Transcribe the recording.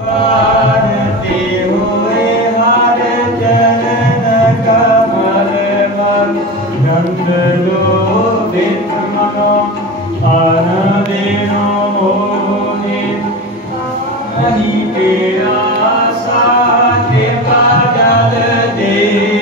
भारते हुए हर चरण कमल पर गंध लोभित मनो अनदीनो मोहित नहीं तेरा सा कृपा जल दे